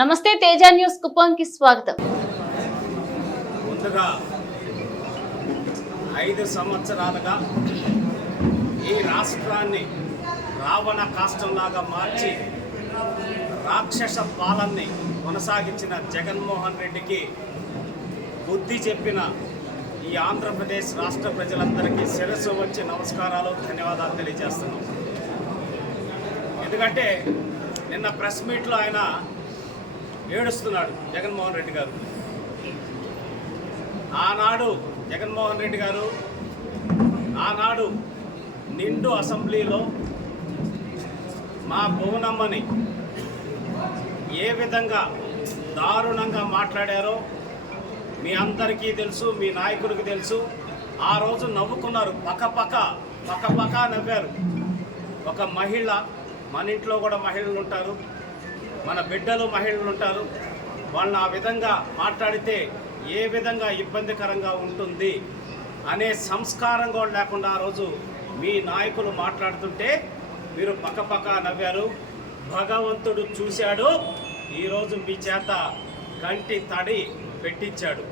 నమస్తే తేజ న్యూస్ కుప్పంకి స్వాగతం. ముందుగా ఐదు సంవత్సరాలుగా ఈ రాష్ట్రాన్ని రావణ కాష్టంలాగా మార్చి రాక్షస పాలన్ని కొనసాగించిన జగన్మోహన్ రెడ్డికి బుద్ధి చెప్పిన ఈ ఆంధ్రప్రదేశ్ రాష్ట్ర ప్రజలందరికీ శిరస్సు వచ్చి నమస్కారాలు ధన్యవాదాలు తెలియజేస్తున్నాం. ఎందుకంటే నిన్న ప్రెస్ మీట్లో ఆయన ఏడుస్తున్నాడు జగన్మోహన్ రెడ్డి గారు. ఆనాడు జగన్మోహన్ రెడ్డి గారు ఆనాడు నిండు అసెంబ్లీలో మా భువనమ్మని ఏ విధంగా దారుణంగా మాట్లాడారో మీ అందరికీ తెలుసు మీ నాయకుడికి తెలుసు. ఆ రోజు నవ్వుకున్నారు పక్క పక్క పక్క పక్క నవ్వారు. ఒక మహిళ మన ఇంట్లో కూడా మహిళలు ఉంటారు. మన బిడ్డలు మహిళలు ఉంటారు. వాళ్ళని ఆ విధంగా మాట్లాడితే ఏ విధంగా ఇబ్బందికరంగా ఉంటుంది అనే సంస్కారం కూడా లేకుండా ఆ రోజు మీ నాయకులు మాట్లాడుతుంటే మీరు పక్కపక్క నవ్వారు. భగవంతుడు చూశాడు. ఈరోజు మీ చేత కంటి తడి పెట్టించాడు.